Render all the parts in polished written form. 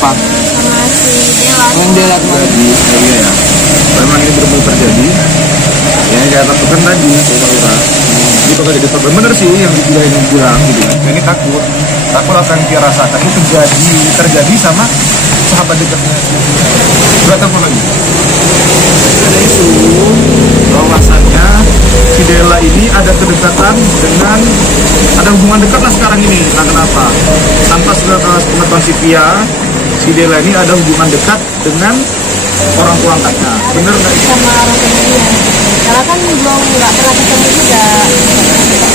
siapa? Sama si Dela. Yang Dela kemarin. Iya ya. Memang ini benar-benar terjadi. Ya kayak takutkan tadi Pak Lurah. Ini bakal jadi problem bener sih yang bilang gitu kan. Ini takut apa yang dia rasakan itu terjadi sama sahabat dekatnya. Berapa apa lagi? Ada isu bahwasannya si Dela ini ada kedekatan dengan, ada hubungan dekat lah sekarang ini. Nah kenapa? Tanpa sepengetahuan si Pia, si Dela ini ada hubungan dekat dengan orang tua angkatnya. Bener nggak itu? Sama orang tua dia. Karena kan belum nggak pernah ketemu juga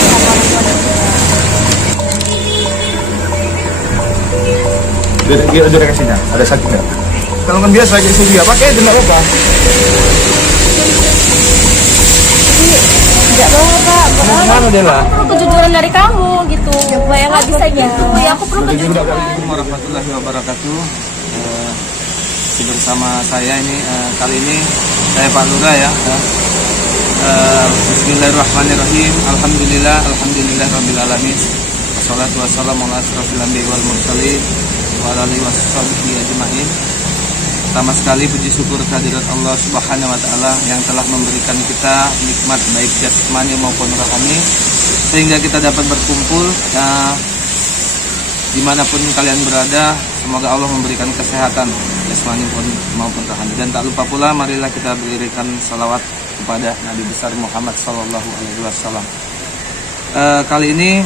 sama orang tua dia. Udah kasihnya, ada sakit nggak? Kalau kan biasa kayak dia pakai itu nggak apa? Enggak tahu Pak. Mana Dela? Aku perlu kejujuran dari kamu gitu. Supaya nggak bisa gitu. Ya aku perlu kejujuran. Assalamualaikum warahmatullahi wabarakatuh. Bersama saya ini kali ini saya Pak Lurah ya. Bismillahirrahmanirrahim. Alhamdulillah rabbil alamin. Wassalatu wassalamu ala asrofil anbiya'i wal mursalin wa ala alihi washabihi ajmain. Pertama sekali puji syukur kehadirat Allah Subhanahu wa taala yang telah memberikan kita nikmat baik jasmani maupun rohani sehingga kita dapat berkumpul dimanapun kalian berada. Semoga Allah memberikan kesehatan jasmani maupun rohani. Dan tak lupa pula marilah kita berikan salawat kepada Nabi besar Muhammad sallallahu alaihi wasallam. Kali ini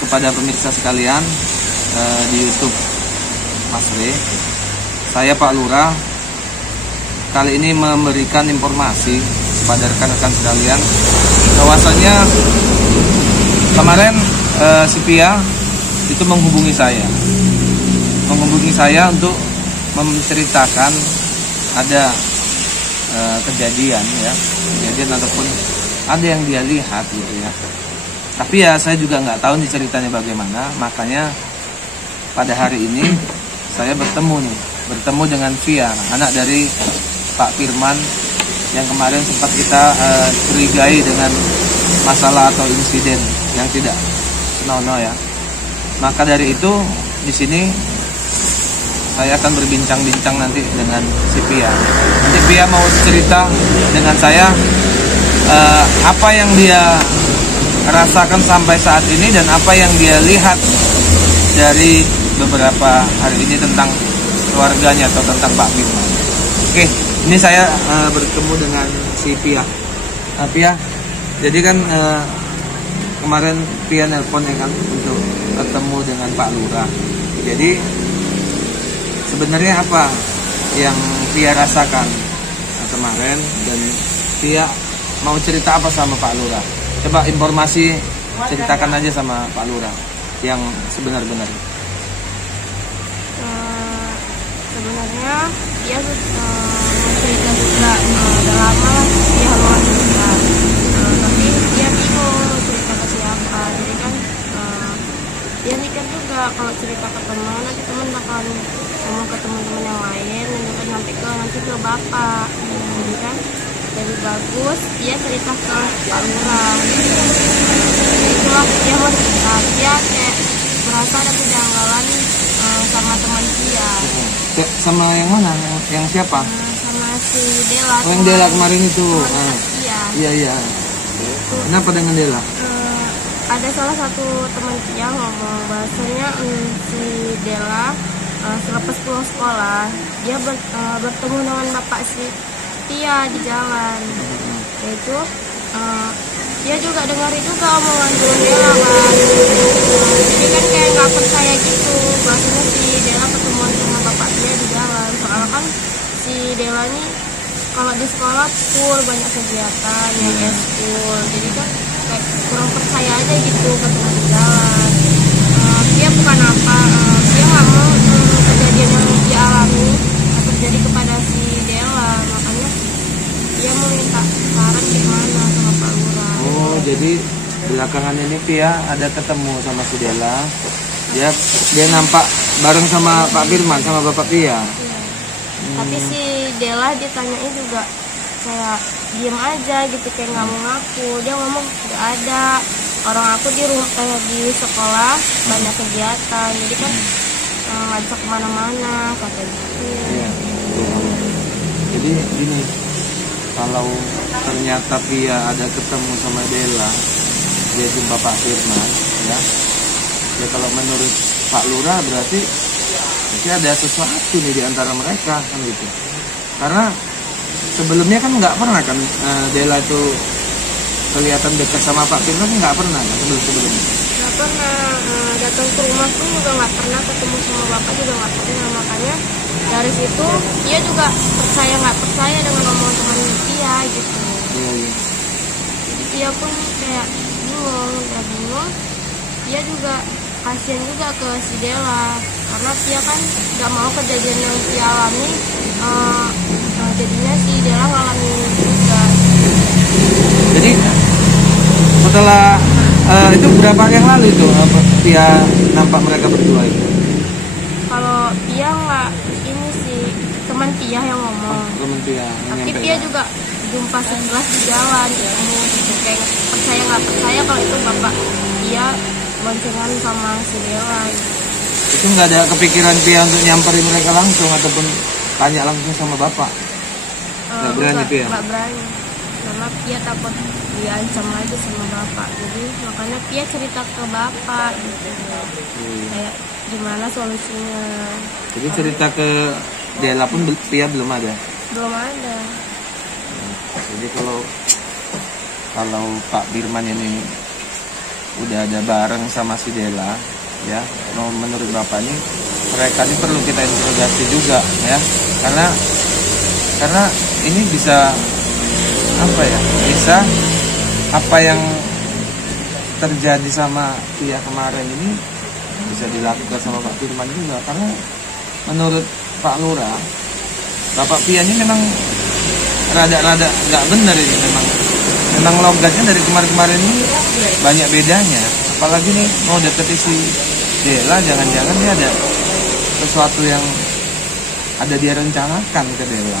kepada pemirsa sekalian di YouTube Mas Re, saya Pak Lurah kali ini memberikan informasi kepada rekan-rekan sekalian bahwasanya kemarin si Pia itu menghubungi saya untuk menceritakan ada kejadian ataupun ada yang dia lihat gitu ya. Tapi ya saya juga nggak tahu nih ceritanya bagaimana. Makanya pada hari ini saya bertemu dengan Via, anak dari Pak Firman yang kemarin sempat kita curigai dengan masalah atau insiden yang tidak senonoh ya. Maka dari itu di sini saya akan berbincang-bincang nanti dengan si Pia. Nanti Pia mau cerita dengan saya apa yang dia rasakan sampai saat ini dan apa yang dia lihat dari beberapa hari ini tentang keluarganya atau tentang Pak Firman. Oke, ini saya bertemu dengan si Pia. Pia, jadi kan kemarin Pia nelpon ya kan untuk ketemu dengan Pak Lurah. Jadi sebenarnya apa yang Pia rasakan kemarin dan Pia mau cerita apa sama Pak Lurah? Coba informasi ceritakan aja sama Pak Lurah yang sebenar-benarnya. Sebenarnya dia cerita juga udah lama dia haluan cerita, tapi dia bingung cerita ke siapa. Jadi kan dia mikir juga kalau cerita ke teman nanti teman bakalan ngomong ke teman-teman yang lain dan juga nanti ke bapak. Jadi kan lebih bagus dia cerita ke Pak Lurah. Itulah dia mau cerita, dia kayak merasa ada kejanggalan sama teman dia. Sama yang mana? Yang siapa? Sama si Dela. Oh, yang Dela kemarin itu. Iya. Kenapa dengan Dela? Ada salah satu teman dia ngomong bahasanya si Dela selepas pulang sekolah dia bertemu dengan bapak si Tia di jalan. Yaitu dia juga dengar juga omongan Dela kan. Jadi kan kayak nggak percaya gitu bahasanya si Dela ketemuan sama bapak dia di jalan. Soalnya kan si Dela ini kalau di sekolah full banyak kegiatan yang eskul. Jadi kan kayak kurang percaya aja gitu ketemu di jalan. Dia bukan apa, dia nggak mau kejadian yang dialami terjadi kepada si Dela. Makanya dia mau minta saran gimana sama Pak Lurah. Oh, jadi belakangan ini Pia ada ketemu sama si Dela. Dia nampak bareng sama Pak Firman sama Bapak Pia. Iya. Tapi si Dela ditanyain juga kayak diem aja gitu, kayak nggak mau ngaku. Dia ngomong nggak ada, orang aku di rumah kayak di sekolah banyak kegiatan. Jadi kan nggak bisa kemana-mana kata gitu. Iya. Jadi gini, kalau ternyata Pia ada ketemu sama Dela, dia jumpa Pak Firman, ya kalau menurut Pak Lurah berarti ada sesuatu nih di antara mereka kan gitu. Karena sebelumnya kan nggak pernah kan Dela itu kelihatan dekat sama Pak Firman, nggak pernah kan sebelumnya. Nggak pernah datang ke rumah pun juga nggak pernah, ketemu sama bapak juga nggak pernah. Makanya dari situ dia juga percaya nggak percaya dengan omongan teman dia gitu. Iya. Jadi dia pun kayak bingung. Dia juga kasihan juga ke si Dela karena dia kan nggak mau kejadian yang dia alami, jadinya si Dela ngalamin juga. Jadi setelah itu berapa yang lalu itu Pia nampak mereka berdua itu? Kalau Pia nggak, ini sih teman Pia yang ngomong. Teman Pia. Tapi Pia juga jumpa sekilas di jalan gitu. Kayak percaya nggak percaya kalau itu bapak Pia boncengan sama si Dela. Itu nggak ada kepikiran Pia untuk nyamperin mereka langsung ataupun tanya langsung sama bapak? Nggak berani Pia? Nggak berani. Karena Pia takut diancam lagi sama bapak. Jadi makanya Pia cerita ke bapak gitu. Kayak gimana solusinya. Jadi cerita ke Dela pun Pia belum ada? Belum ada. Jadi kalau Pak Firman ini udah ada bareng sama si Dela, ya, menurut bapak ini mereka ini perlu kita interogasi juga, ya, karena ini bisa apa yang terjadi sama Pia kemarin ini bisa dilakukan sama Pak Firman juga. Karena menurut Pak Lurah, Bapak Pia ini memang rada-rada nggak benar ini, memang logatnya dari kemarin-kemarin ini banyak bedanya. Apalagi nih mau deketi si Dela, jangan-jangan dia ada sesuatu yang ada dia rencanakan ke Dela.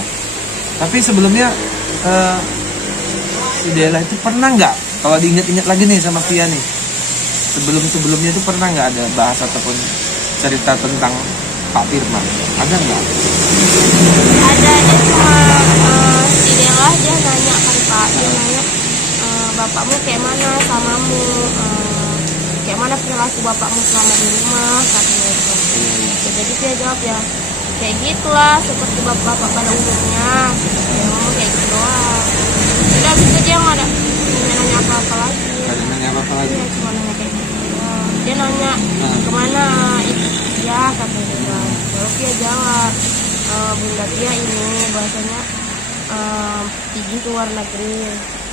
Tapi sebelumnya si Dela itu pernah nggak, kalau diingat-ingat lagi nih sama Pia nih, sebelumnya itu pernah nggak ada bahas ataupun cerita tentang Pak Firman? Ada nggak? Ada, dia cuma si Dela dia nanya kan Pak, dia nanya bapakmu kayak mana samamu, kayak mana perilaku bapakmu selama di rumah katanya gitu. Jadi dia jawab ya kayak gitulah seperti bapak-bapak pada umumnya, dia ngomong kayak gitu doang. Udah gitu dia nggak ada nanya apa-apa lagi. Ada nanya apa lagi? Iya, cuma nanya kayak gitu doang. Dia nanya kemana itu dia katanya. Lalu dia jawab bunda dia ini bahasanya pergi ke luar negeri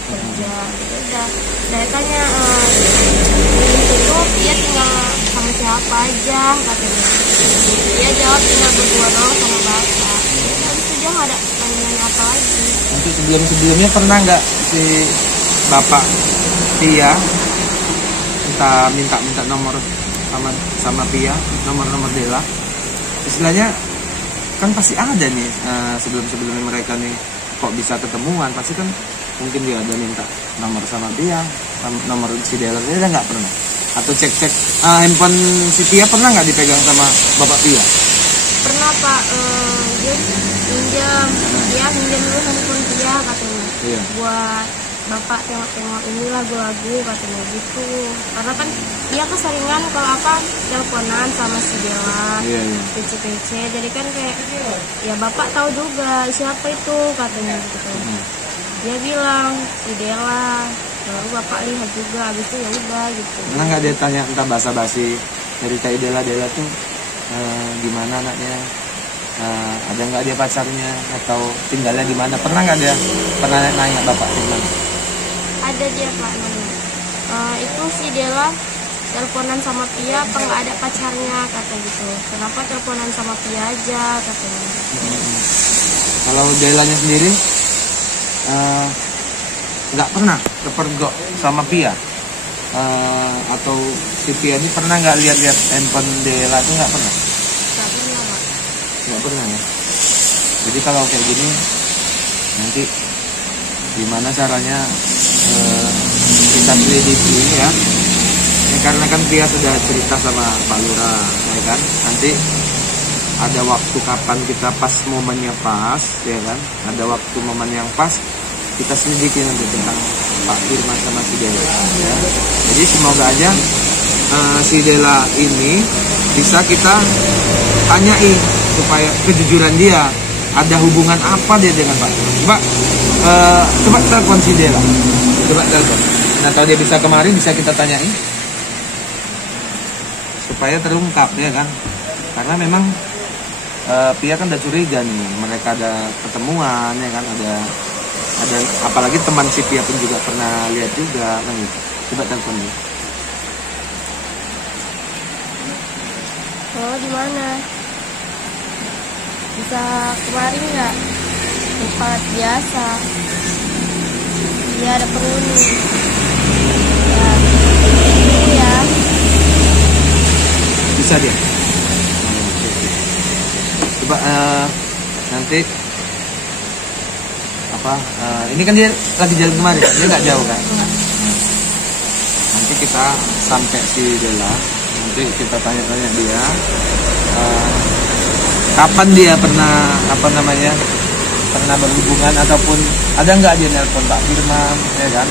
kerja. Udah saya tanya itu dia tinggal sama siapa aja katanya. Dia jawab tinggal berdua doang sama bapak. Habis itu dia nggak ada nanya apa lagi. Nanti sebelumnya pernah nggak si bapak Pia minta nomor sama Pia, nomor Dela? Istilahnya kan pasti ada nih sebelumnya mereka nih kok bisa ketemuan, pasti kan mungkin dia ada minta nomor sama Pia, nomor si Dela. Dia nggak pernah? Atau cek handphone si Pia pernah nggak dipegang sama bapak Pia? Pernah Pak, dia minjam dulu handphone dia katanya. Iya. Buat bapak tengok-tengok ini lagu-lagu katanya gitu. Karena kan dia keseringan kalau apa teleponan sama si Dela, PC. Jadi kan kayak ya bapak tahu juga siapa itu katanya gitu. Dia bilang si Dela, lalu bapak lihat juga, habis itu ya udah gitu. Pernah nggak dia tanya entah basa-basi cerita Dela tuh gimana anaknya, ada nggak dia pacarnya atau tinggalnya di mana? Pernah nggak dia nanya bapak Firman? Ada dia Pak nanya. Itu si Dela teleponan sama Pia apa nggak ada pacarnya kata gitu. Kenapa teleponan sama Pia aja katanya. Kalau Delanya sendiri nggak pernah kepergok sama Pia, atau si Pia ini pernah nggak lihat handphone Dela itu? Nggak pernah. Nggak pernah ya. Jadi kalau kayak gini nanti gimana caranya kita selidiki ya. Karena kan Pia sudah cerita sama Pak Lurah, ya kan. Nanti ada waktu kapan kita pas momennya pas, ya kan? Ada waktu momen yang pas, kita selidiki nanti tentang Pak Firman sama si Dela. Ya. Jadi semoga aja si Dela ini bisa kita tanyai supaya kejujuran dia, ada hubungan apa dia dengan Pak Firman. Coba telepon si Dela. Coba telepon. Nah, kalau dia bisa kemarin bisa kita tanyai supaya terungkap, ya kan? Karena memang Pia kan udah curiga nih, mereka ada ketemuan, ya kan, ada apalagi teman si Pia pun juga pernah lihat juga kan gitu. Coba telepon dia. Oh, di mana? Bisa kemarin nggak? Tempat biasa. Dia ada perlu nih. Ya, ini ya. Bisa dia. Coba nanti ini kan dia lagi jalan kemarin, dia nggak jauh kan? Nanti kita sampai si Dela, nanti kita tanya-tanya dia kapan dia pernah pernah berhubungan ataupun ada nggak dia nelpon Pak Firman, ya kan?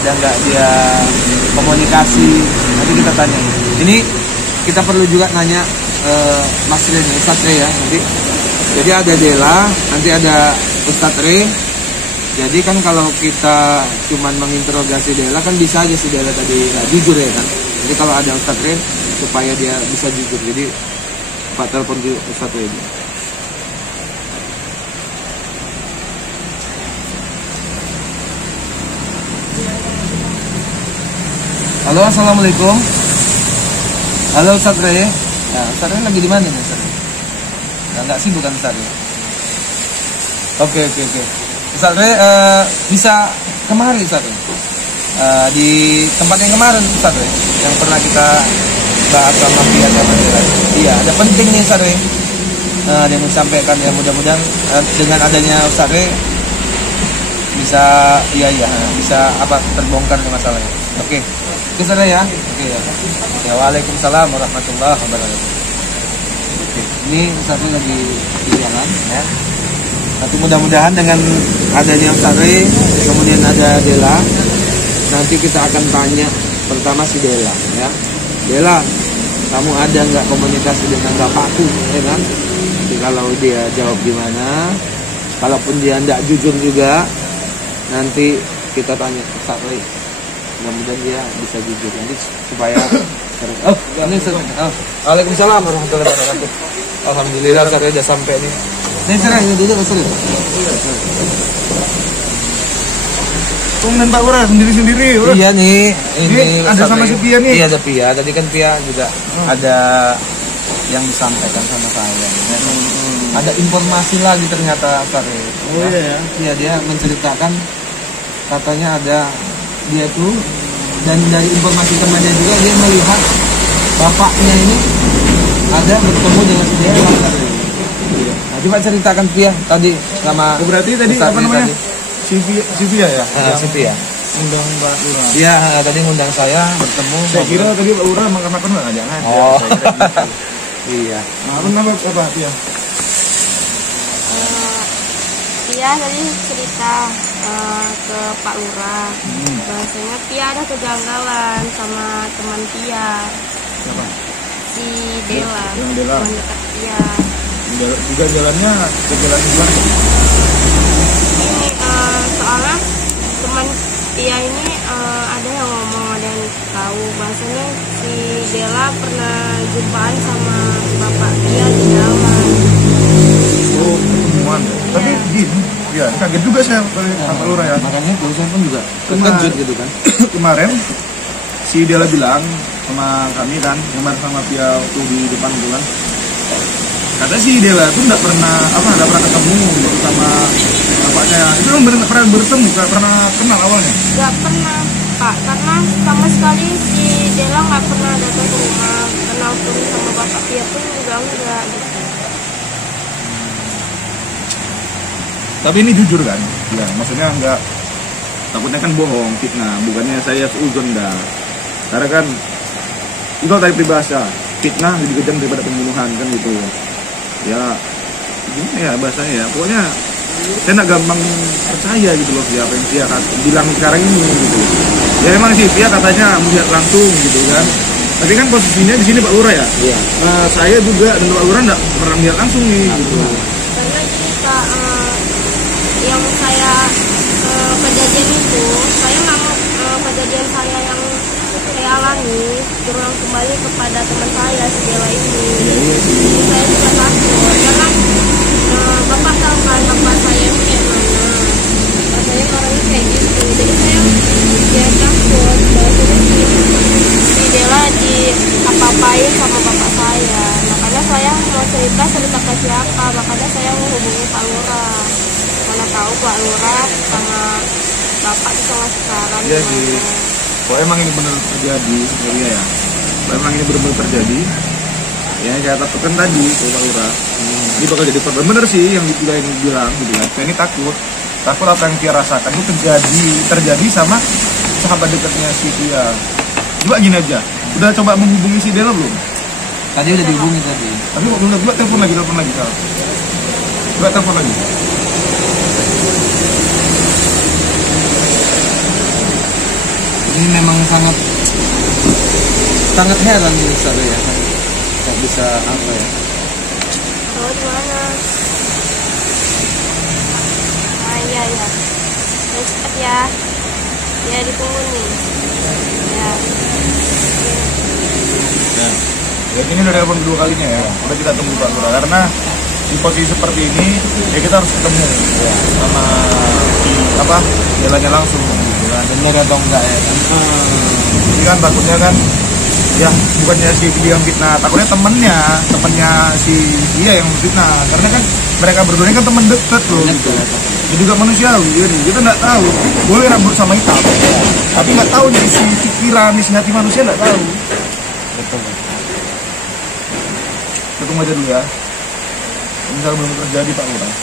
Ada nggak dia komunikasi? Nanti kita tanya. Ini kita perlu juga nanya Mas Re, Ustadz Re ya. Nanti jadi ada Dela, nanti ada Ustadz Re. Jadi kan kalau kita cuman menginterogasi Dela kan bisa aja si Dela tadi nggak jujur, ya kan. Jadi kalau ada Ustadz Re supaya dia bisa jujur. Jadi Pak telepon di Ustadz Re. Halo, assalamualaikum. Halo Ustadz Re. Ya, Ustadz Re lagi di mana nih Ustadz Re? Nggak sibuk kan Ustadz Re? Oke. Ustadz Re bisa kemarin Ustadz Re, di tempat yang kemarin Ustadz Re, yang pernah kita bahas sama Pia sama Dela. Iya, ada penting nih Ustadz Re, dia mau sampaikan ya, mudah-mudahan dengan adanya Ustadz Re bisa bisa terbongkar ke masalahnya. Oke. Ustadz Re ya. Oke ya. Ya, waalaikumsalam warahmatullahi wabarakatuh. Oke. Ini Ustadz Re lagi di jalan ya. Nanti mudah-mudahan dengan adanya Ustadz Re, kemudian ada Dela, nanti kita akan tanya pertama si Dela ya. Dela, kamu ada nggak komunikasi dengan bapakku, ya kan? Jadi kalau dia jawab gimana, kalaupun dia nggak jujur juga, nanti kita tanya Ustadz Re. Mudah-mudahan dia bisa jujur nanti supaya ini Waalaikumsalam warahmatullahi wabarakatuh. Alhamdulillah saya udah sampai nih. Nih serah ini dulu Ustaz. Dan Pak Ura sendiri-sendiri. Iya nih, ini ada sama si Pia nih. Iya, ada Pia. Tadi kan Pia juga ada yang disampaikan sama saya. Ada informasi lagi ternyata Ustaz. Oh iya ya. Iya, dia menceritakan katanya ada dia tuh, dan dari informasi temannya juga dia melihat bapaknya ini ada bertemu dengan si Dela. Nah, coba ceritakan Pia tadi sama. Berarti tadi apa namanya? Si Pia ya? Si Pia. Undang Mbak Ura. Iya, tadi ngundang saya bertemu. Saya kira tadi Mbak Ura makan-makan nggak jangan. Oh. Iya. Nah, apa Pia? Pia tadi cerita ke Pak Lurah, bahasanya Pia ada kejanggalan sama teman Pia. Siapa? Si Dela. Yang Dela. Teman dekat Pia. Juga jalannya ke jalan sebelah. Ini soalnya teman Pia ini ada yang ngomong, ada yang tahu, bahasanya si Dela pernah jumpaan sama bapak Pia di jalan. Oh, pertemuan. Tapi gini, ya kaget juga saya sama Lurah ya. Makanya saya pun juga terkejut gitu kan. Kemarin si Dela bilang sama kami kan, kemarin sama Pia waktu di depan bulan. Kata si Dela tuh nggak pernah ketemu gitu sama bapaknya. Itu kan pernah bertemu, nggak pernah kenal awalnya. Nggak pernah Pak, karena sama sekali si Dela nggak pernah datang ke rumah, kenal pun sama bapak Pia pun juga enggak gitu. Tapi ini jujur kan? Ya, maksudnya enggak, takutnya kan bohong, fitnah. Bukannya saya seuzon dah. Karena kan itu tadi peribahasa, fitnah lebih kejam daripada pembunuhan kan gitu. ya gimana ya bahasanya ya, pokoknya saya nggak gampang percaya gitu loh ya apa yang dia bilang sekarang ini gitu. Ya memang sih dia katanya melihat langsung gitu kan, tapi kan posisinya di sini Pak Lurah ya. Iya. Saya juga dan Pak Lurah nggak pernah melihat langsung nih gitu. Karena gini Kak, yang saya kejadian itu, saya nggak mau kejadian saya yang saya alami berulang kembali kepada teman saya si Dela ini. Jadi saya juga takut karena bapak tahu kan bapak saya itu kayak mana, bapak saya orangnya kayak gitu. Jadi saya takut bahwa si Dela di apa-apain sama bapak saya. Makanya saya mau cerita ke siapa, makanya saya menghubungi Pak Lurah. Mana tahu Pak Lurah sama bapak itu sama sekarang. Iya sih. Kok emang ini benar terjadi, ya? Kok emang ini benar-benar terjadi? Ya saya takutkan tadi ke Pak Lurah. Ini bakal jadi problem. Bener sih yang bilang gitu kan. Saya ini takut apa yang dia rasakan itu terjadi sama sahabat dekatnya si Tia. Coba gini aja. Udah coba menghubungi si Dela belum? Tadi udah dihubungi tadi. Tapi kok belum, coba telepon lagi Kal. Coba telepon lagi. Ini memang sangat heran ini saya ya. Nggak bisa apa ya. Oh gimana? Iya. Ya cepet ya. Ya ditunggu nih. Ya. Ya ini udah telepon kedua kalinya ya. Udah kita tunggu Pak Lurah karena di posisi seperti ini ya kita harus ketemu sama apa jalannya langsung gitu kan. Bener atau enggak ya? Ini kan takutnya kan ya bukannya si dia yang fitnah, takutnya temennya si dia yang fitnah karena kan mereka berdua ini kan teman dekat loh gitu. Dia juga manusiawi jadi kita nggak tahu, boleh rambut sama hitam tapi nggak tahu nih isi pikiran isi hati manusia nggak tahu. Betul. Kita tunggu aja dulu ya. Misalnya belum terjadi Pak Lurah,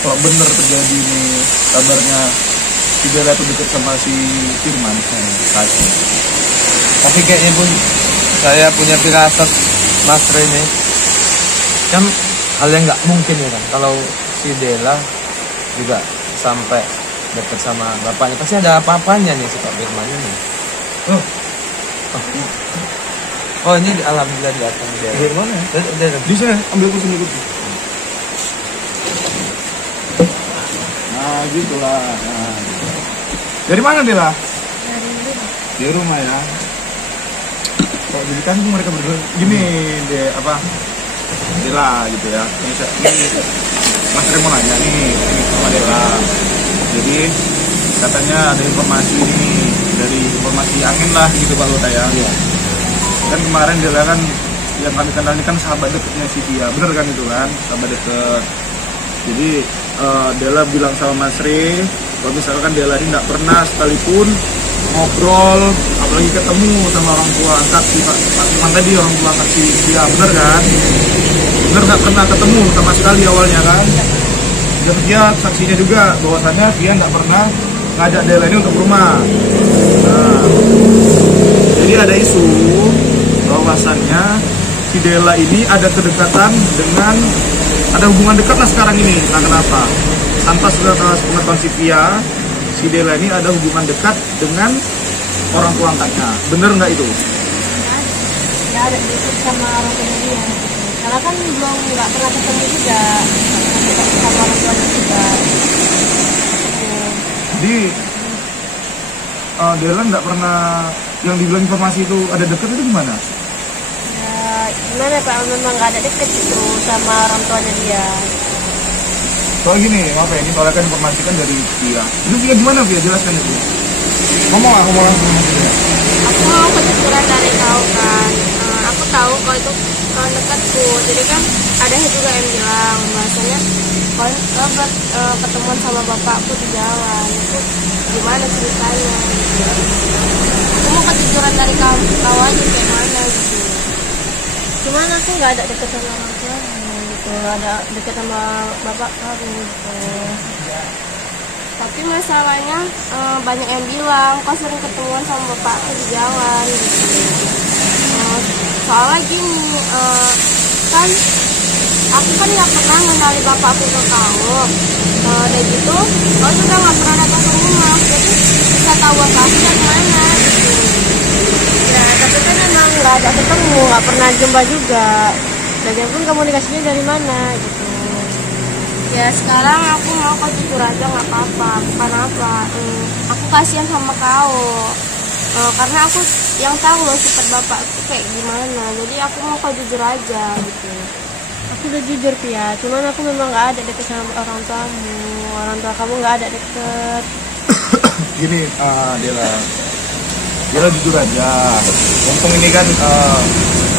kalau bener terjadi nih kabarnya si Dela itu dekat sama si Firman Tapi kayaknya pun saya punya firasat Mas Rene kan hal yang nggak mungkin ya kan, kalau si Dela juga sampai dekat sama bapaknya pasti ada apa-apanya nih si Pak Firman ini. Oh ini alhamdulillah datang dia. Dari mana? Dari Bisa ambil kursi. Nah gitulah. Nah. Dari mana Dela? Dari rumah ya. Kok jadi kan mereka berdua gini deh apa? Dela gitu ya. Ini Mas Rem mau nanya nih sama Dela. Jadi katanya ada informasi ini dari informasi angin lah gitu Pak Lurah ya. Iya. Kan kemarin Dela kan yang kami kenal ini kan sahabat dekatnya si Tia, bener kan itu kan sahabat deket. Jadi Dela bilang sama Mas Re kalau misalkan Dela ini nggak pernah sekalipun ngobrol apalagi ketemu sama orang tua angkat si Pak Firman tadi, orang tua angkat si Tia, bener kan? Bener nggak pernah ketemu sama sekali awalnya kan? Dan Tia saksinya juga bahwasannya Tia nggak pernah ngajak Dela ini untuk rumah. Nah, jadi ada isu bahwasannya si Dela ini ada kedekatan dengan, ada hubungan dekat lah sekarang ini. Nah kenapa? Tanpa pengetahuan si Tia, si Dela ini ada hubungan dekat dengan orang tua angkatnya. Bener nggak itu? Ya ada dekat sama orang tuanya dia. Karena kan nggak pernah ketemu juga, sama orang tuanya juga. Jadi Dela nggak pernah yang dibilang informasi itu ada dekat itu gimana? Ya gimana Pak, memang nggak ada deket gitu sama orang tuanya dia. Soal gini, apa ya, ini soalnya kan informasi kan dari Tia. Itu Tia gimana Tia? Jelaskan itu. Ngomong langsung aja ya. Aku mau kejujuran dari kau kan. Aku tahu kau itu dekatku. Jadi kan ada juga yang bilang bahasanya kau ketemuan sama bapakku di jalan. Itu gimana ceritanya? Aku mau kejujuran dari kau aja kayak mana gitu. Cuman aku nggak ada deket sama orang tua gitu, nggak ada deket sama bapak kamu gitu. Tapi masalahnya banyak yang bilang kau sering ketemuan sama bapakku di jalan gitu. Soalnya gini, kan aku kan nggak pernah mengenali bapakku ke kau. Udah gitu, kau juga nggak pernah datang ke rumah, jadi bisa tahu bapak aku dari mana gitu. Ya, tapi kan emang nggak ada ketemu, nggak pernah jumpa juga. Dan pun komunikasinya dari mana gitu. Ya sekarang aku mau kau jujur aja nggak apa-apa, bukan apa. Aku kasihan sama kau. Karena aku yang tahu loh sifat bapak itu kayak gimana, jadi aku mau kau jujur aja gitu. Aku udah jujur Pia, cuman aku memang nggak ada deket sama orang tua kamu nggak ada deket. Gini, Dela jujur aja. Untung ini kan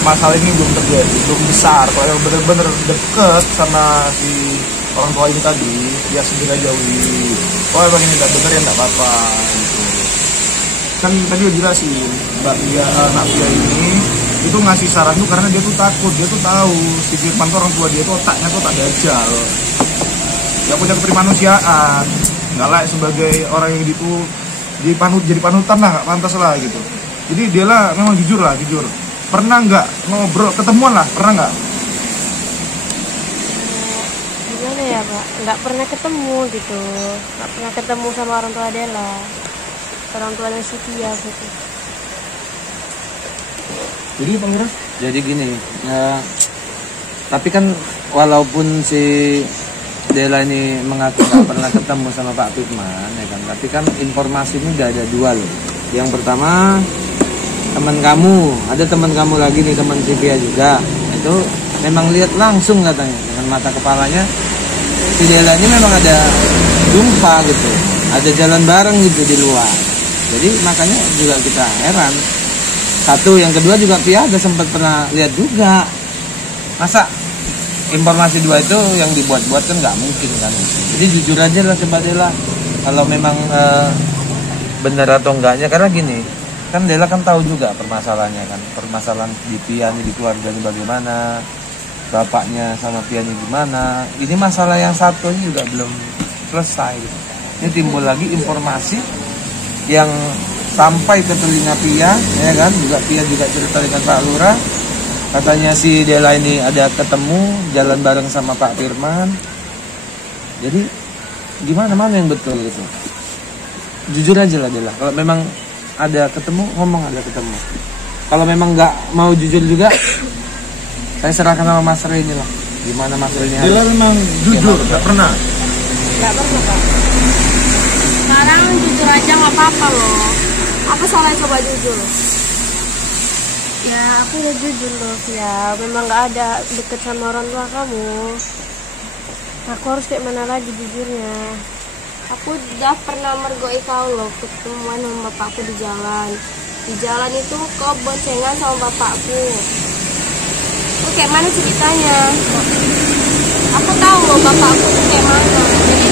masalah ini belum terjadi, belum besar. Kalau yang bener-bener deket sama si orang tua ini tadi, ya segera jauhi. Kalau emang ini nggak bener ya nggak apa-apa gitu. Kan tadi udah jelasin Mbak Pia, anak Pia ini itu ngasih saran tuh karena dia tuh takut, dia tuh tahu si Firman tuh orang tua dia tuh otaknya tuh tak dajal, dia punya keprimanusiaan, nggak layak sebagai orang yang itu jadi panutan lah, nggak pantas lah gitu. Jadi dia lah memang jujur. Pernah nggak ngobrol, ketemuan lah, pernah nggak? Gimana ya Pak? Nggak pernah ketemu gitu, nggak pernah ketemu sama orang tua Dela. Orang tua yang setia gitu. Jadi Pangeran? Jadi gini, tapi kan walaupun si Dela ini mengaku nggak pernah ketemu sama Pak Firman, ya kan, tapi kan informasi ini udah ada dua loh. Yang pertama ada teman kamu lagi nih, teman Sivia juga, itu memang lihat langsung katanya dengan mata kepalanya si Dela ini memang ada jumpa gitu, ada jalan bareng gitu di luar. Jadi makanya juga kita heran. Satu, yang kedua juga Pia ada sempat pernah lihat juga. Masa informasi dua itu yang dibuat-buat kan nggak mungkin kan. Jadi jujur aja lah coba Dela. Kalau memang benar atau enggaknya, karena gini, kan Dela kan tahu juga permasalahannya kan. Permasalahan di Pia ini, di keluarganya bagaimana, bapaknya sama Pia ini gimana. Ini masalah yang satu ini juga belum selesai gitu. Ini timbul lagi informasi yang sampai ke telinga Pia, ya kan, juga Pia juga cerita dengan Pak Lurah, katanya si Dela ini ada ketemu jalan bareng sama Pak Firman. Jadi gimana, mana yang betul gitu? Jujur aja lah Dela, kalau memang ada ketemu, ngomong ada ketemu. Kalau memang nggak mau jujur juga, saya serahkan sama Mas Rey ini lah. Gimana Mas Rey ini? Dela memang jujur, nggak pernah. Nggak pernah Pak. Sekarang jujur aja nggak apa-apa loh. Apa salahnya coba jujur? Ya aku udah jujur loh ya. Memang nggak ada deket sama orang tua kamu. Aku harus kayak mana lagi jujurnya? Aku udah pernah mergoi kau loh, ketemuan sama bapakku di jalan. Di jalan itu kau boncengan sama bapakku. Itu kayak mana ceritanya? Aku tahu loh bapakku tuh kayak mana. Jadi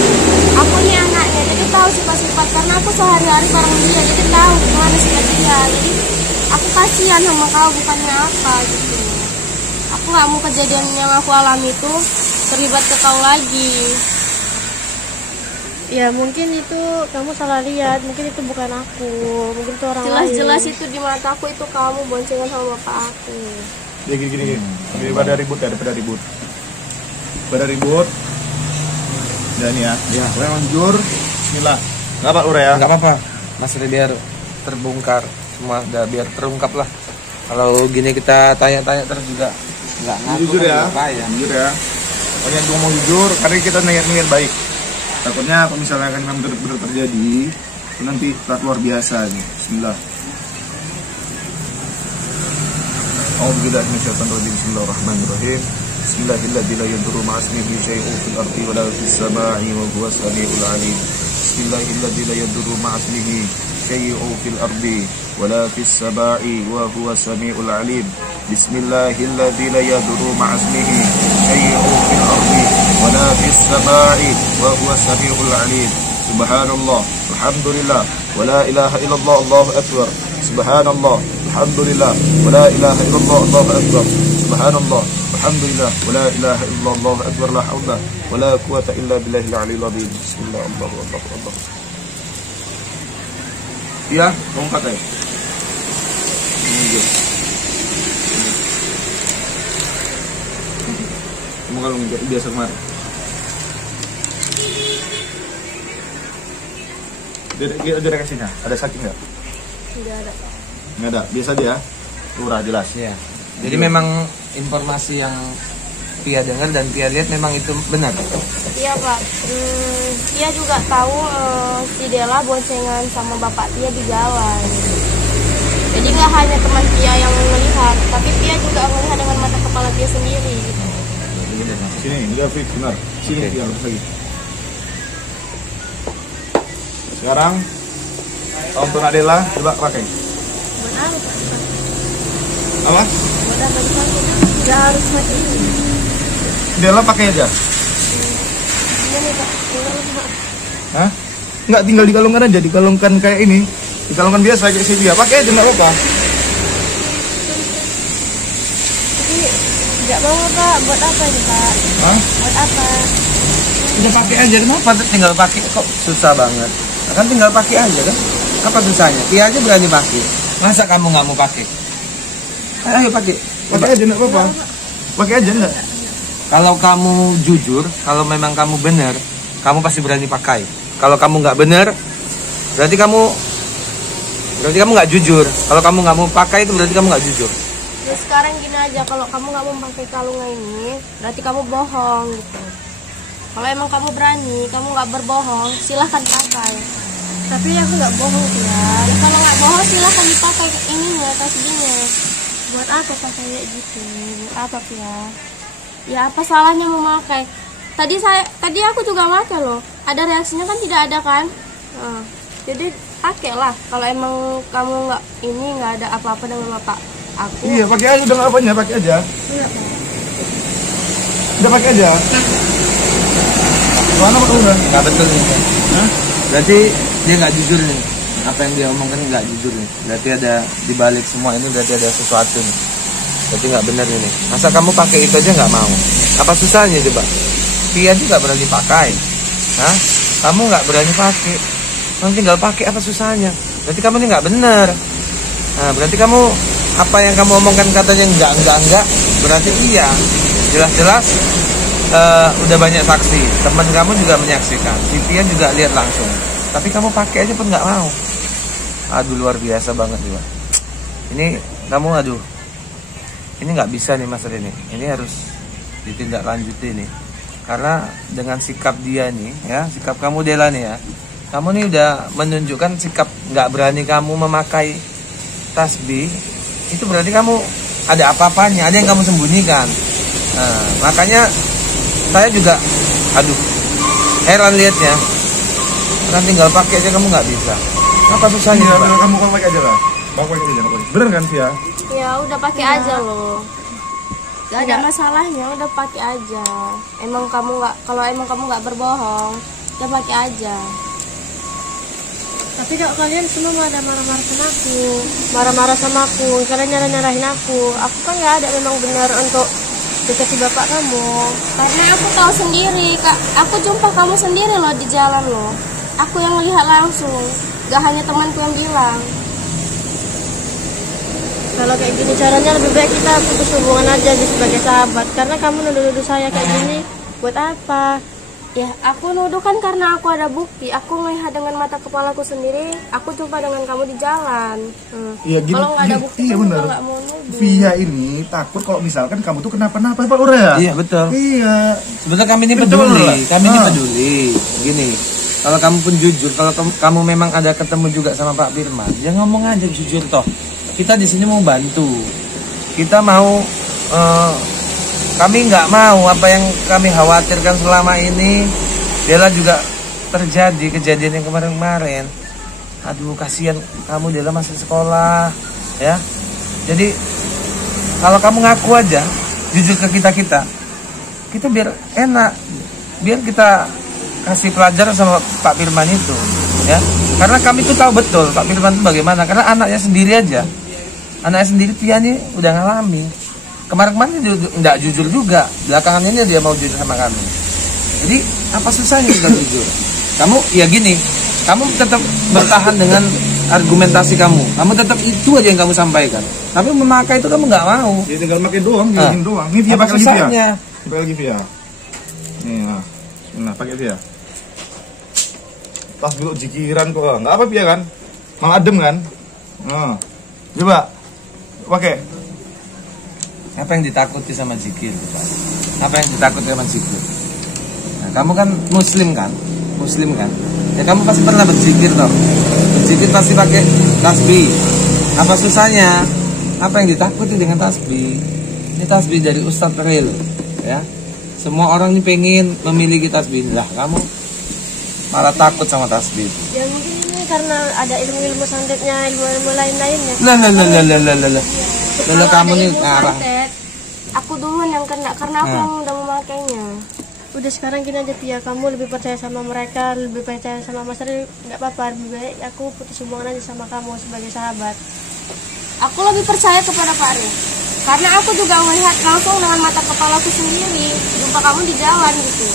aku nih anaknya, jadi tahu sifat-sifat, karena aku sehari-hari bareng dia, jadi tahu gimana sifat dia. Jadi aku kasihan sama kau, bukannya apa gitu. Aku nggak mau kejadian yang aku alami itu terlibat ke kau lagi. Ya mungkin itu kamu salah lihat, mungkin itu bukan aku, mungkin itu orang lain. Jelas-jelas itu di mataku itu kamu boncengan sama bapak aku. Ya gini. Daripada ribut. Dan ya, memang jujur. Bismillah. Nggak apa Ura ya? Nggak apa-apa, Mas Rey, biar terbongkar semua, biar terungkap lah. Kalau gini kita tanya-tanya terus juga nggak ngaku. Jujur ya, Jujur ya. Pokoknya gue mau jujur, karena kita niat baik. Takutnya kalau misalnya kan memang benar-benar terjadi, itu nanti luar biasa nih. Bismillah. Bismillahirrahmanirrahim. Bismillahirrahmanirrahim. La yadurru ma'a ismihi syai'un fil ardi wa la fis sama'i wa huwas samiul 'alim. Bismillahirrahmanirrahim. La yadurru ma'a ismihi syai'un fil ardi wa la fis sama'i wa huwas samiul 'alim. Bismillahirrahmanirrahim. La yadurru ma'a ismihi syai'un fil ardi wa la fis sama'i wa huwas samiul 'alim. Subhanallah, alhamdulillah, wa la ilaha illallah, Allahu akbar. Subhanallah, alhamdulillah, wa la ilaha illallah, Allahu akbar. Subhanallah, alhamdulillah, wa la ilaha illallah, Allahu akbar. La haula wa la quwwata illa billahil aliyyil azim. Bismillah, Allah. Ya, tongkat ya. Kamu kalau biasa kemarin. Dia kasihnya. Ada sakit nggak? Tidak ada. Nggak ada. Biasa dia. Lurah jelas. Ya. Jadi memang informasi yang Tia dengar dan Tia lihat memang itu benar. Iya Pak. Tia juga tahu si Dela boncengan sama bapak Tia di jalan. Jadi nggak hanya teman Tia yang melihat, tapi Tia juga melihat dengan mata kepala Tia sendiri. Gitu. Sini, dia fit benar. Sini Oke. dia harus lagi. Sekarang untuk Adela coba pakai. Buat apa Pak? Apa? Buat apa dipakai? Nggak harus pakai ini. Adela pakai aja. Ini Pak. Hah? Nggak tinggal dikalungkan aja, dikalungkan kayak ini. Dikalungkan biasa kayak Sylvia. Pakai aja nggak apa-apa. Tapi nggak mau Pak. Buat apa ini Pak? Hah? Buat apa? Udah pakai aja, kenapa tinggal pakai kok susah banget? Kan tinggal pakai aja kan? Apa susahnya? Tia aja berani pakai. Masa kamu nggak mau pakai? Ayo pakai. Pakai aja nggak apa-apa. Pakai aja nggak? Kalau kamu jujur, kalau memang kamu benar, kamu pasti berani pakai. Kalau kamu nggak benar, berarti kamu nggak jujur. Kalau kamu nggak mau pakai itu berarti kamu nggak jujur. Terus sekarang gini aja, kalau kamu nggak mau pakai kalungan ini, berarti kamu bohong gitu. Kalau emang kamu berani, kamu nggak berbohong, silahkan pakai. Tapi aku nggak bohong ya. Kalau nggak bohong, silahkan dipakai ininya, tasbihnya. Buat apa pakai kayak gitu? Buat apa ya? Ya apa salahnya memakai? Tadi aku juga pakai loh. Ada reaksinya kan tidak ada kan? Nah, jadi pakailah. Kalau emang kamu nggak ada apa-apa dengan bapak aku. Iya, pakai aja udah nggak apanya, pakai aja. Iya, Pak. Udah pakai aja. Mana Pak udah? Nggak betul nih. Hah? Berarti dia nggak jujur nih. Apa yang dia omongkan nggak jujur nih. Berarti ada di balik semua ini berarti ada sesuatu nih. Berarti nggak benar ini. Masa kamu pakai itu aja nggak mau? Apa susahnya coba? Tia juga berani pakai. Hah? Kamu nggak berani pakai. Kamu tinggal pakai, apa susahnya? Berarti kamu ini nggak benar. Nah, berarti kamu apa yang kamu omongkan katanya enggak. Berarti iya. Jelas-jelas udah banyak saksi. Teman kamu juga menyaksikan. Si Tia juga lihat langsung. Tapi kamu pakai aja pun nggak mau. Aduh, luar biasa banget juga. Ini kamu aduh. Ini nggak bisa nih Mas ini. Ini harus ditindaklanjuti nih. Karena dengan sikap dia nih, ya, sikap kamu Dela nih ya. Kamu nih udah menunjukkan sikap nggak berani kamu memakai tasbih. Itu berarti kamu ada apa-apanya, ada yang kamu sembunyikan. Nah, makanya saya juga, aduh, heran liatnya. Kan tinggal pakai aja kamu nggak bisa. Apa susahnya? Iya, Pak? kamu pakai aja lah. Pakai aja, pakai. Bener kan sih ya? Ya udah pakai aja loh. Gak ada masalahnya, udah pakai aja. Kalau emang kamu nggak berbohong, udah pakai aja. Tapi kalau kalian semua marah-marah sama aku, marah-marah sama aku, kalian nyarahin aku kan nggak ada memang benar untuk dekati bapak kamu. Karena aku tahu sendiri, Kak. Aku jumpa kamu sendiri loh di jalan loh. Aku yang melihat langsung, gak hanya temanku yang bilang. Kalau kayak gini caranya lebih baik kita putus hubungan aja sebagai sahabat. Karena kamu nuduh-nuduh saya kayak gini, buat apa? Ya, aku nuduh kan karena aku ada bukti. Aku melihat dengan mata kepalaku sendiri. Aku jumpa dengan kamu di jalan. Iya, gini, Kalau nggak ada bukti, iya aku bener. nggak mau nuduh. Via ini takut kalau misalkan kamu tuh kenapa-napa Pak Ura ya? Iya betul. Iya. Sebenarnya kami ini Betul peduli, lah. kami ini Ah. peduli. Gini, kalau kamu pun jujur, kalau kamu memang ada ketemu juga sama Pak Firman, ya ngomong aja jujur toh. Kita di sini mau bantu, kita mau, kami nggak mau apa yang kami khawatirkan selama ini, Dela juga terjadi kejadian yang kemarin-kemarin. Aduh, kasihan kamu, Dela masih sekolah, ya. Jadi kalau kamu ngaku aja, jujur ke kita biar enak, biar kita kasih pelajaran sama Pak Firman itu, ya. Karena kami tuh tahu betul Pak Firman itu bagaimana, karena anaknya sendiri aja, anaknya sendiri Tia nih udah ngalami. Kemarin-kemarin dia nggak jujur juga, belakangan ini dia mau jujur sama kami. Jadi apa susahnya kita jujur? Kamu ya gini, kamu tetap bertahan dengan argumentasi kamu tetap itu aja yang kamu sampaikan. Tapi memakai itu kamu nggak mau. Ya tinggal pakai doang, Ah. doang. Ini dia Apa pakai lagi susahnya? Via. Pakai lagi Via. Nih, nah. Nah, pakai Via. Pas dulu jikiran kok. Enggak apa Via kan? Malah adem kan? Nah. Coba. Pakai. Apa yang ditakuti sama zikir, Pak? Apa yang ditakuti sama zikir? Nah, kamu kan muslim kan? Muslim kan? Ya kamu pasti pernah berzikir toh. Berzikir pasti pakai tasbih. Apa susahnya? Apa yang ditakuti dengan tasbih? Ini tasbih dari Ustadz real, ya. Semua orang ini pengen memiliki tasbih. Lah, kamu malah takut sama tasbih. Ya mungkin ini karena ada ilmu-ilmu santetnya, ilmu-ilmu lain-lainnya. Lalu kamu nih ngarang. Aku duluan yang kena karena aku yang udah memakainya. Udah sekarang gini aja Pia, kamu lebih percaya sama mereka, lebih percaya sama Mas Ri, nggak apa-apa, lebih baik aku putus hubungan aja sama kamu sebagai sahabat. Aku lebih percaya kepada Pak Ri, karena aku juga melihat langsung dengan mata kepalaku sendiri, jumpa kamu di jalan gitu.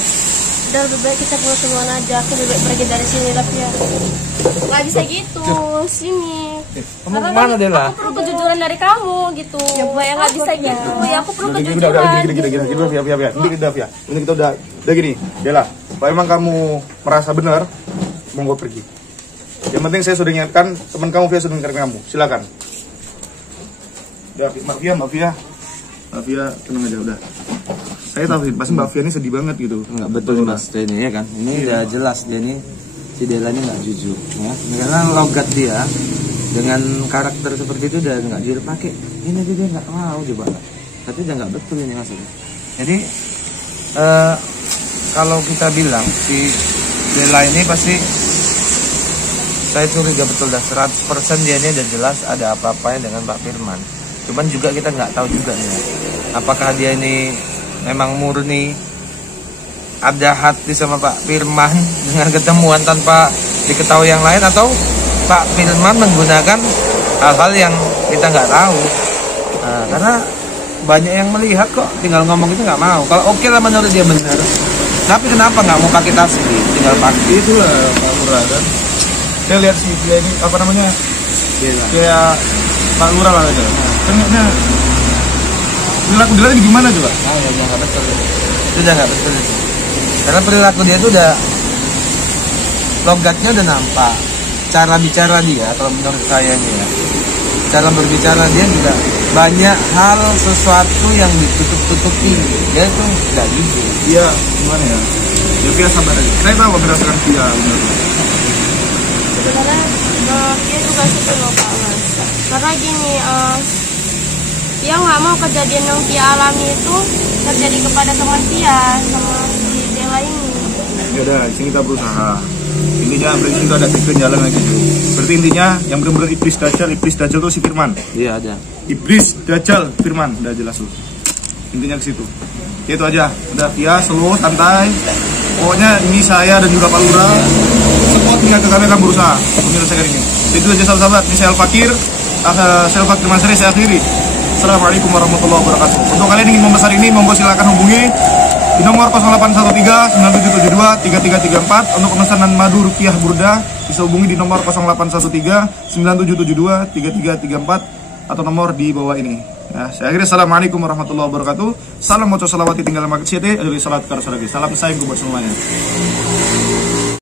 Udah lebih baik kita putus hubungan aja, aku lebih baik pergi dari sini lah Pia. Nggak bisa gitu, sini. Kamu kemana Dela? Aku perlu kejujuran dari kamu gitu. Ya nggak bisa gitu. Ya aku perlu kejujuran. Udah Via. Ini kita udah gini. Dela, kalau emang kamu merasa benar, monggo pergi. Yang penting saya sudah ingatkan, teman kamu Via sudah ingatkan kamu. Silakan. Udah, Mbak Via, tenang aja udah. Saya tahu sih, pasti Mbak Via ini sedih banget gitu. Enggak betul Mas, dia ini ya kan. Ini udah jelas dia ini si Dela ini nggak jujur, ya. Karena logat dia dengan karakter seperti itu udah nggak dipakai. Ini dia nggak mau coba. Tapi udah nggak betul ini maksudnya. Jadi kalau kita bilang si Dela ini pasti saya curiga betul dah 100% dia ini udah jelas ada apa-apanya dengan Pak Firman. Cuman juga kita nggak tahu juga nih, apakah dia ini memang murni ada hati sama Pak Firman dengan ketemuan tanpa diketahui yang lain, atau Pak Firman menggunakan hal-hal yang kita nggak tahu. Nah, karena banyak yang melihat kok, tinggal ngomong itu nggak mau. Kalau oke lah menurut dia benar, tapi kenapa nggak mau pakai tasbih, tinggal pakai. Itulah Pak Lurah kan. Saya lihat sih dia ini apa namanya, kayak Pak Lurah lah gitu. Ternyata perilaku dia ini gimana coba? Ah ya nggak betul, itu udah nggak betul itu. Karena perilaku dia itu udah, logatnya udah nampak, cara bicara dia kalau menurut saya nih ya, cara berbicara dia juga banyak hal sesuatu yang ditutup-tutupi. Dia itu nggak jujur. Iya, gimana ya? Ya Via sabar aja. Saya tahu berdasarkan Via benar. Sebenarnya dia juga gitu loh Pak Mas. Karena gini, dia nggak mau kejadian yang dia alami itu terjadi kepada teman dia sama si Dela ini. Ya udah, sini kita berusaha. Intinya berarti kita ada tipe jalan lagi. Berarti intinya yang benar-benar iblis dajjal itu si Firman. Iya ada. Iblis dajjal Firman, udah jelas tuh. Intinya ke situ. Ya itu aja. Udah Via, slow, santai. Pokoknya ini saya dan juga Pak Lurah support hingga ke kami akan berusaha menyelesaikan ini. Itu aja sahabat-sahabat. Ini saya Al-Fakir. Saya Al-Fakir Masri, saya akhiri. Assalamualaikum warahmatullahi wabarakatuh. Untuk kalian yang ingin membesar ini, monggo silakan hubungi di nomor 0813 9772 3334. Untuk pemesanan madu rukiah burda bisa hubungi di nomor 0813 9772 3334 atau nomor di bawah ini. Ya, saya akhiri. Assalamualaikum warahmatullahi wabarakatuh. Salam moco salawati tinggal maksiyati. Salam sayang buat semuanya.